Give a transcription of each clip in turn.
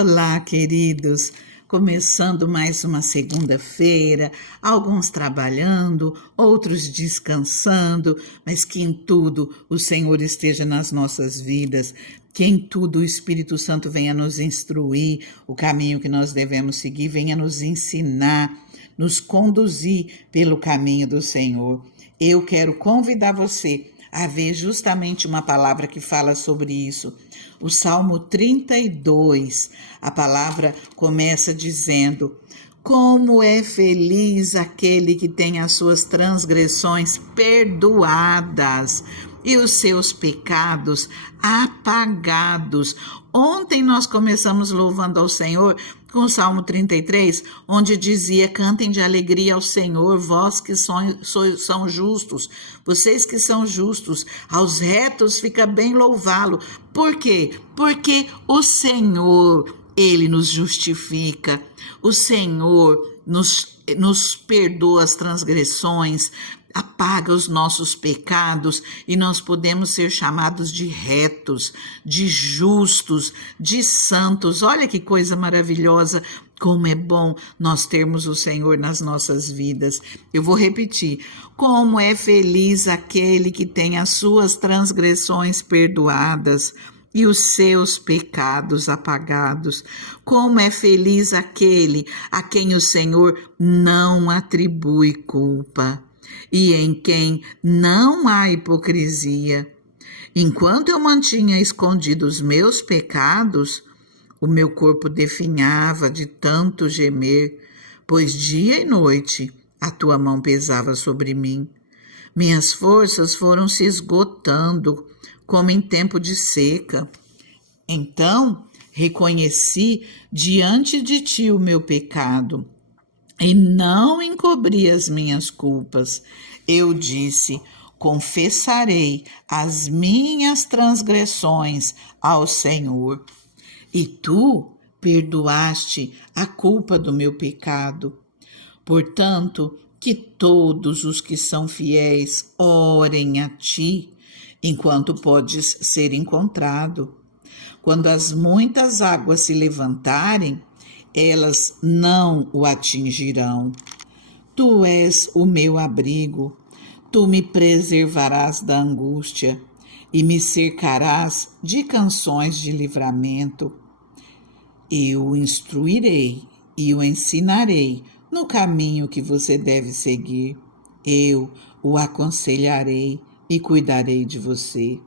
Olá, queridos! Começando mais uma segunda-feira, alguns trabalhando, outros descansando, mas que em tudo o Senhor esteja nas nossas vidas, que em tudo o Espírito Santo venha nos instruir o caminho que nós devemos seguir, venha nos ensinar, nos conduzir pelo caminho do Senhor. Eu quero convidar você a ver justamente uma palavra que fala sobre isso. O Salmo 32, a palavra começa dizendo: como é feliz aquele que tem as suas transgressões perdoadas e os seus pecados apagados. Ontem nós começamos louvando ao Senhor com o Salmo 33, onde dizia: cantem de alegria ao Senhor, vós que são justos, vocês que são justos, aos retos fica bem louvá-lo. Por quê? Porque o Senhor, Ele nos justifica, o Senhor nos perdoa as transgressões, apaga os nossos pecados e nós podemos ser chamados de retos, de justos, de santos. Olha que coisa maravilhosa, como é bom nós termos o Senhor nas nossas vidas. Eu vou repetir: como é feliz aquele que tem as suas transgressões perdoadas e os seus pecados apagados. Como é feliz aquele a quem o Senhor não atribui culpa e em quem não há hipocrisia. Enquanto eu mantinha escondidos os meus pecados, o meu corpo definhava de tanto gemer, pois dia e noite a tua mão pesava sobre mim. Minhas forças foram se esgotando, como em tempo de seca. Então reconheci diante de ti o meu pecado e não encobri as minhas culpas. Eu disse: confessarei as minhas transgressões ao Senhor. E tu perdoaste a culpa do meu pecado. Portanto, que todos os que são fiéis orem a ti, enquanto podes ser encontrado. Quando as muitas águas se levantarem, elas não o atingirão. Tu és o meu abrigo, tu me preservarás da angústia e me cercarás de canções de livramento. Eu o instruirei e o ensinarei no caminho que você deve seguir. Eu o aconselharei e cuidarei de você.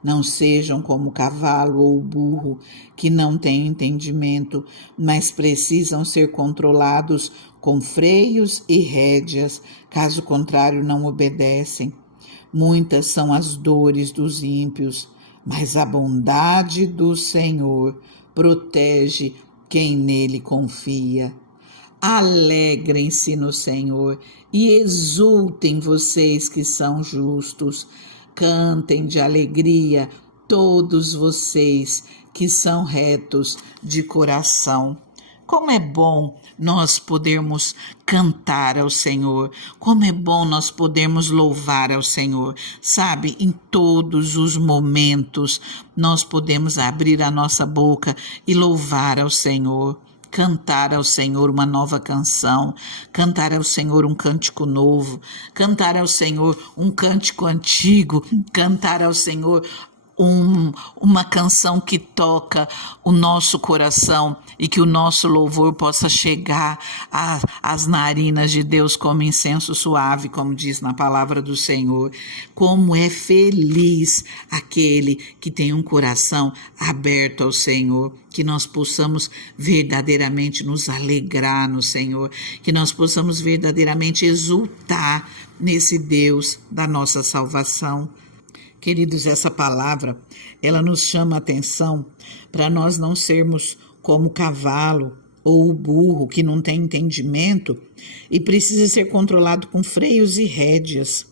Não sejam como o cavalo ou o burro, que não têm entendimento, mas precisam ser controlados com freios e rédeas, caso contrário não obedecem. Muitas são as dores dos ímpios, mas a bondade do Senhor protege quem nele confia. Alegrem-se no Senhor e exultem vocês que são justos. Cantem de alegria todos vocês que são retos de coração. Como é bom nós podermos cantar ao Senhor, como é bom nós podermos louvar ao Senhor. Sabe, em todos os momentos nós podemos abrir a nossa boca e louvar ao Senhor. Cantar ao Senhor uma nova canção, cantar ao Senhor um cântico novo, cantar ao Senhor um cântico antigo, cantar ao Senhor uma canção que toca o nosso coração e que o nosso louvor possa chegar às narinas de Deus como incenso suave, como diz na palavra do Senhor. Como é feliz aquele que tem um coração aberto ao Senhor, que nós possamos verdadeiramente nos alegrar no Senhor, que nós possamos verdadeiramente exultar nesse Deus da nossa salvação. Queridos, essa palavra, ela nos chama a atenção para nós não sermos como o cavalo ou o burro que não tem entendimento e precisa ser controlado com freios e rédeas,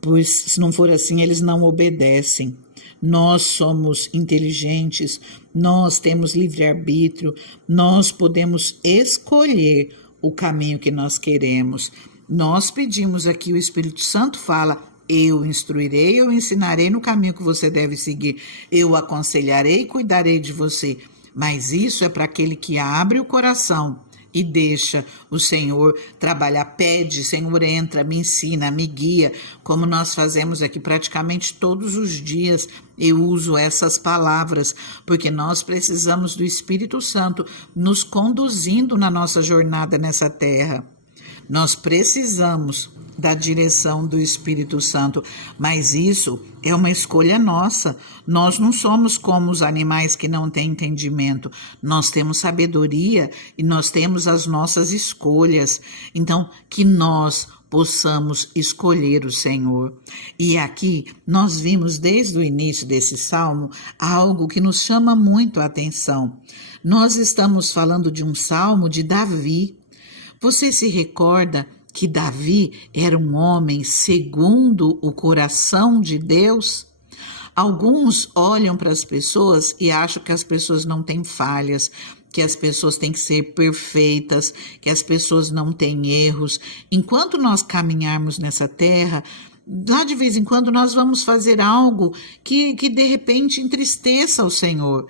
pois se não for assim eles não obedecem. Nós somos inteligentes, nós temos livre-arbítrio, nós podemos escolher o caminho que nós queremos. Nós pedimos aqui, o Espírito Santo fala: eu instruirei, eu ensinarei no caminho que você deve seguir. Eu aconselharei e cuidarei de você. mas isso é para aquele que abre o coração e deixa o Senhor trabalhar, pede, Senhor, entra, me ensina, me guia, como nós fazemos aqui praticamente todos os dias. Eu uso essas palavras, porque nós precisamos do Espírito Santo nos conduzindo na nossa jornada nessa terra. Nós precisamos da direção do Espírito Santo, mas isso é uma escolha nossa. Nós não somos como os animais que não têm entendimento. Nós temos sabedoria e nós temos as nossas escolhas. Então, que nós possamos escolher o Senhor. E aqui nós vimos desde o início desse salmo algo que nos chama muito a atenção. Nós estamos falando de um salmo de Davi. Você se recorda que Davi era um homem segundo o coração de Deus? Alguns olham para as pessoas e acham que as pessoas não têm falhas, que as pessoas têm que ser perfeitas, que as pessoas não têm erros. Enquanto nós caminharmos nessa terra, lá de vez em quando nós vamos fazer algo que de repente entristeça o Senhor.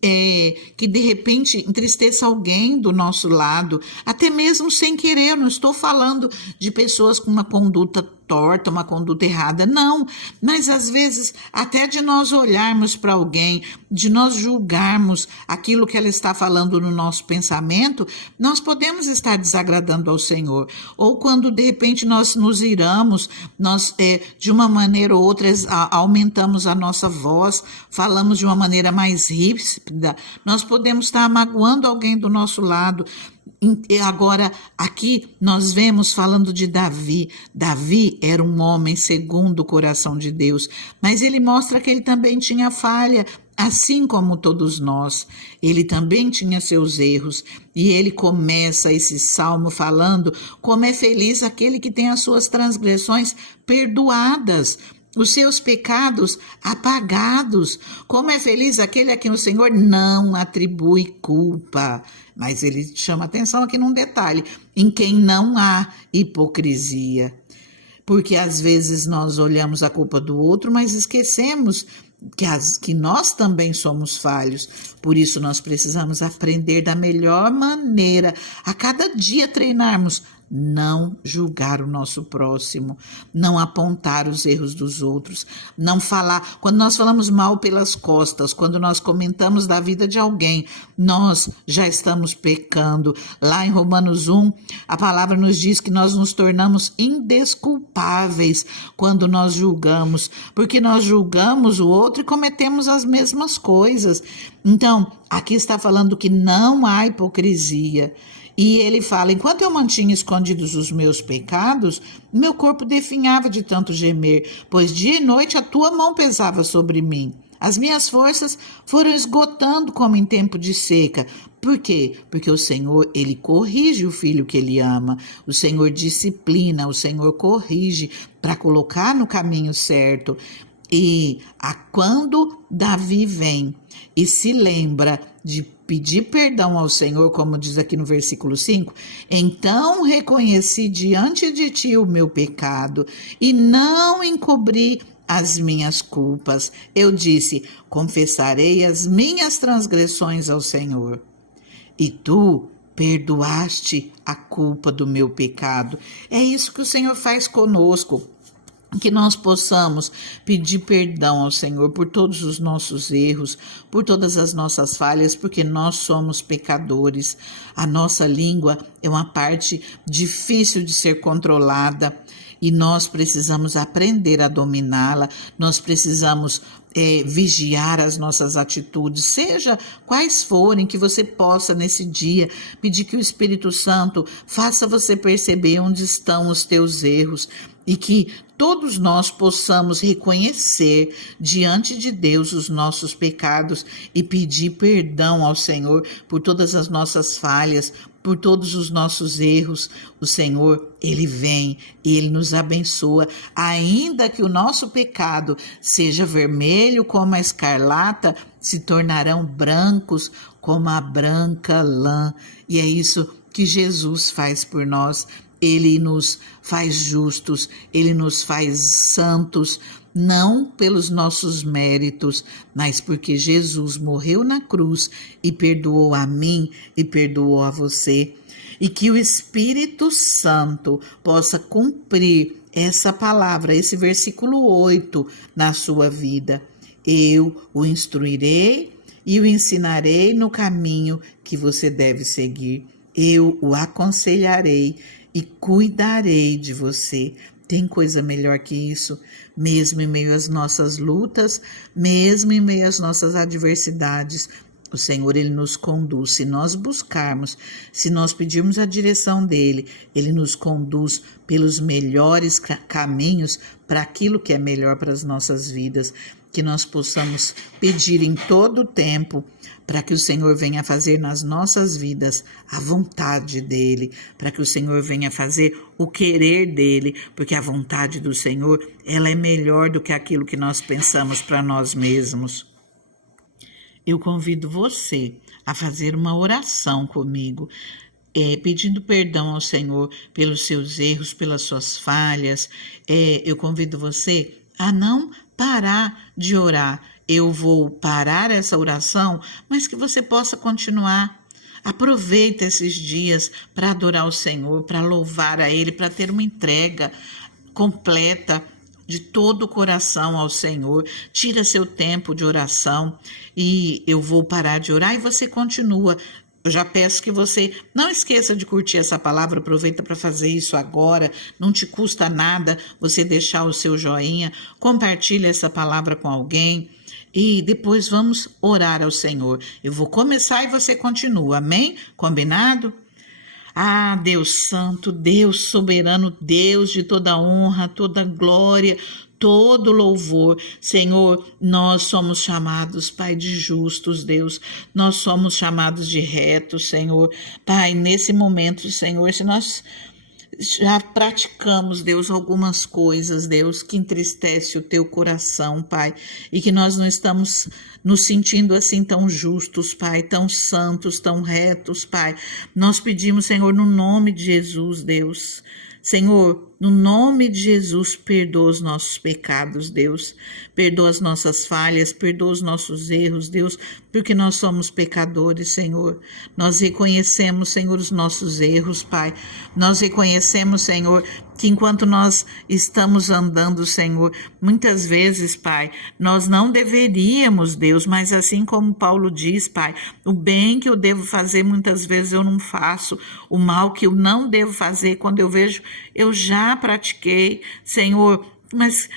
Que de repente entristeça alguém do nosso lado, até mesmo sem querer. Eu não estou falando de pessoas com uma conduta torta, uma conduta errada, não, mas às vezes até de nós olharmos para alguém, de nós julgarmos aquilo que ela está falando no nosso pensamento, nós podemos estar desagradando ao Senhor. Ou quando de repente nós nos iramos, nós de uma maneira ou outra aumentamos a nossa voz, falamos de uma maneira mais ríspida, nós podemos estar magoando alguém do nosso lado. Agora, aqui nós vemos falando de Davi. Davi era um homem segundo o coração de Deus, mas ele mostra que ele também tinha falha, assim como todos nós. Ele também tinha seus erros, e ele começa esse salmo falando como é feliz aquele que tem as suas transgressões perdoadas, os seus pecados apagados. Como é feliz aquele a quem o Senhor não atribui culpa. Mas ele chama atenção aqui num detalhe: em quem não há hipocrisia. Porque às vezes nós olhamos a culpa do outro, mas esquecemos que nós também somos falhos. Por isso nós precisamos aprender da melhor maneira, a cada dia treinarmos, não julgar o nosso próximo, não apontar os erros dos outros, não falar. Quando nós falamos mal pelas costas, quando nós comentamos da vida de alguém, nós já estamos pecando. Lá em Romanos 1, a palavra nos diz que nós nos tornamos indesculpáveis quando nós julgamos, porque nós julgamos o outro e cometemos as mesmas coisas. Então, aqui está falando que não há hipocrisia. E ele fala: enquanto eu mantinha escondidos os meus pecados, meu corpo definhava de tanto gemer, pois dia e noite a tua mão pesava sobre mim. As minhas forças foram esgotando como em tempo de seca. Por quê? Porque o Senhor, ele corrige o filho que ele ama. O Senhor disciplina, o Senhor corrige para colocar no caminho certo. E quando Davi vem e se lembra de pedir perdão ao Senhor, como diz aqui no versículo 5, então reconheci diante de ti o meu pecado e não encobri as minhas culpas. Eu disse: confessarei as minhas transgressões ao Senhor, e tu perdoaste a culpa do meu pecado. É isso que o Senhor faz conosco. Que nós possamos pedir perdão ao Senhor por todos os nossos erros, por todas as nossas falhas, porque nós somos pecadores. A nossa língua é uma parte difícil de ser controlada e nós precisamos aprender a dominá-la, nós precisamos vigiar as nossas atitudes, seja quais forem, que você possa nesse dia pedir que o Espírito Santo faça você perceber onde estão os teus erros e que todos nós possamos reconhecer diante de Deus os nossos pecados e pedir perdão ao Senhor por todas as nossas falhas, por todos os nossos erros. O Senhor, ele vem e ele nos abençoa, ainda que o nosso pecado seja vermelho como a escarlata, se tornarão brancos como a branca lã. E é isso que Jesus faz por nós. Ele nos faz justos, Ele nos faz santos, não pelos nossos méritos, mas porque Jesus morreu na cruz e perdoou a mim e perdoou a você. E que o Espírito Santo possa cumprir essa palavra, esse versículo 8 na sua vida. Eu o instruirei e o ensinarei no caminho que você deve seguir. Eu o aconselharei e cuidarei de você. Tem coisa melhor que isso? Mesmo em meio às nossas lutas, mesmo em meio às nossas adversidades, o Senhor, Ele nos conduz. Se nós buscarmos, se nós pedirmos a direção dEle, Ele nos conduz pelos melhores caminhos para aquilo que é melhor para as nossas vidas. Que nós possamos pedir em todo o tempo para que o Senhor venha fazer nas nossas vidas a vontade dEle, para que o Senhor venha fazer o querer dEle, porque a vontade do Senhor, ela é melhor do que aquilo que nós pensamos para nós mesmos. Eu convido você a fazer uma oração comigo, pedindo perdão ao Senhor pelos seus erros, pelas suas falhas. Eu convido você a não parar de orar. Eu vou parar essa oração, mas que você possa continuar. Aproveita esses dias para adorar o Senhor, para louvar a Ele, para ter uma entrega completa de todo o coração ao Senhor. Tira seu tempo de oração e eu vou parar de orar e você continua. Eu já peço que você não esqueça de curtir essa palavra, aproveita para fazer isso agora, não te custa nada você deixar o seu joinha, compartilha essa palavra com alguém e depois vamos orar ao Senhor. Eu vou começar e você continua, amém? Combinado? Ah, Deus santo, Deus soberano, Deus de toda honra, toda glória, todo louvor. Senhor, nós somos chamados, Pai, de justos, Deus. Nós somos chamados de retos, Senhor. Pai, nesse momento, Senhor, se nós já praticamos, Deus, algumas coisas, Deus, que entristece o teu coração, Pai, e que nós não estamos nos sentindo assim tão justos, Pai, tão santos, tão retos, Pai. Nós pedimos, Senhor, no nome de Jesus, Deus. Senhor, no nome de Jesus, perdoa os nossos pecados, Deus. Perdoa as nossas falhas, perdoa os nossos erros, Deus, porque nós somos pecadores, Senhor. Nós reconhecemos, Senhor, os nossos erros, Pai. Nós reconhecemos, Senhor, que enquanto nós estamos andando, Senhor, muitas vezes, Pai, nós não deveríamos, Deus, mas assim como Paulo diz, Pai, o bem que eu devo fazer, muitas vezes eu não faço. O mal que eu não devo fazer, quando eu vejo, eu já pratiquei, Senhor, mas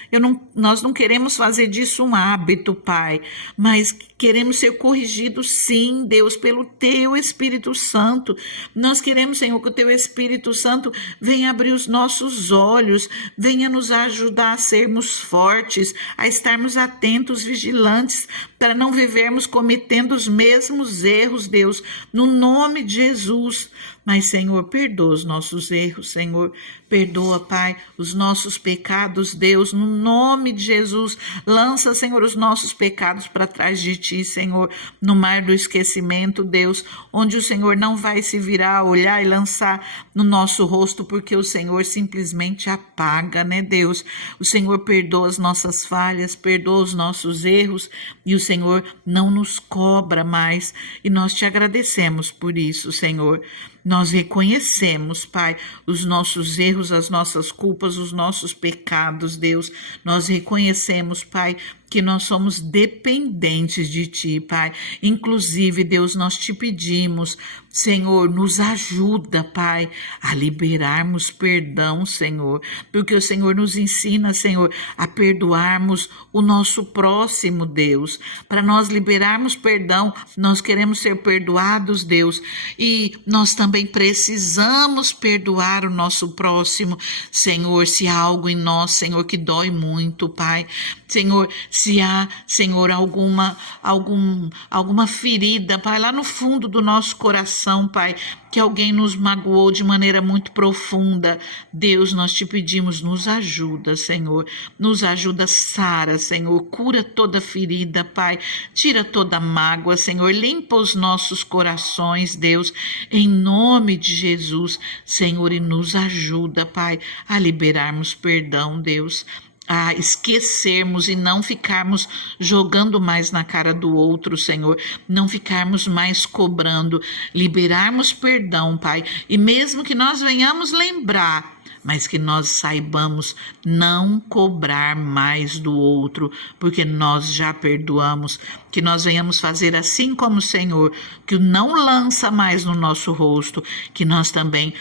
nós não queremos fazer disso um hábito, Pai, mas queremos ser corrigidos, sim, Deus, pelo Teu Espírito Santo. Nós queremos, Senhor, que o Teu Espírito Santo venha abrir os nossos olhos, venha nos ajudar a sermos fortes, a estarmos atentos, vigilantes, para não vivermos cometendo os mesmos erros, Deus, no nome de Jesus. Mas, Senhor, perdoa os nossos erros, Senhor. Perdoa, Pai, os nossos pecados, Deus, no nome de Jesus. Lança, Senhor, os nossos pecados para trás de Ti, Senhor, no mar do esquecimento, Deus, onde o Senhor não vai se virar, olhar e lançar no nosso rosto, porque o Senhor simplesmente apaga, né, Deus? O Senhor perdoa as nossas falhas, perdoa os nossos erros e o Senhor não nos cobra mais. E nós Te agradecemos por isso, Senhor. Nós reconhecemos, Pai, os nossos erros, as nossas culpas, os nossos pecados, Deus. Nós reconhecemos, Pai, que nós somos dependentes de Ti, Pai. Inclusive, Deus, nós Te pedimos, Senhor, nos ajuda, Pai, a liberarmos perdão, Senhor, porque o Senhor nos ensina, Senhor, a perdoarmos o nosso próximo, Deus. Para nós liberarmos perdão, nós queremos ser perdoados, Deus, e nós também precisamos perdoar o nosso próximo, Senhor, se há algo em nós, Senhor, que dói muito, Pai. Senhor, Se há, Senhor, alguma ferida, Pai, lá no fundo do nosso coração, Pai, que alguém nos magoou de maneira muito profunda, Deus, nós te pedimos, nos ajuda, Senhor, nos ajuda, sara, Senhor, cura toda ferida, Pai, tira toda mágoa, Senhor, limpa os nossos corações, Deus, em nome de Jesus, Senhor, e nos ajuda, Pai, a liberarmos perdão, Deus, a esquecermos e não ficarmos jogando mais na cara do outro, Senhor, não ficarmos mais cobrando, liberarmos perdão, Pai, e mesmo que nós venhamos lembrar, mas que nós saibamos não cobrar mais do outro, porque nós já perdoamos, que nós venhamos fazer assim como o Senhor, que não lança mais no nosso rosto, que nós também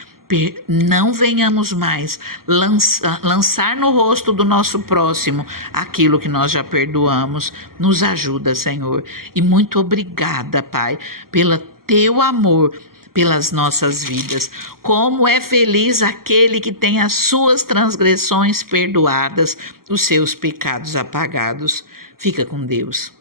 não venhamos mais lançar no rosto do nosso próximo aquilo que nós já perdoamos. Nos ajuda, Senhor. E muito obrigada, Pai, pelo teu amor pelas nossas vidas. Como é feliz aquele que tem as suas transgressões perdoadas, os seus pecados apagados. Fica com Deus.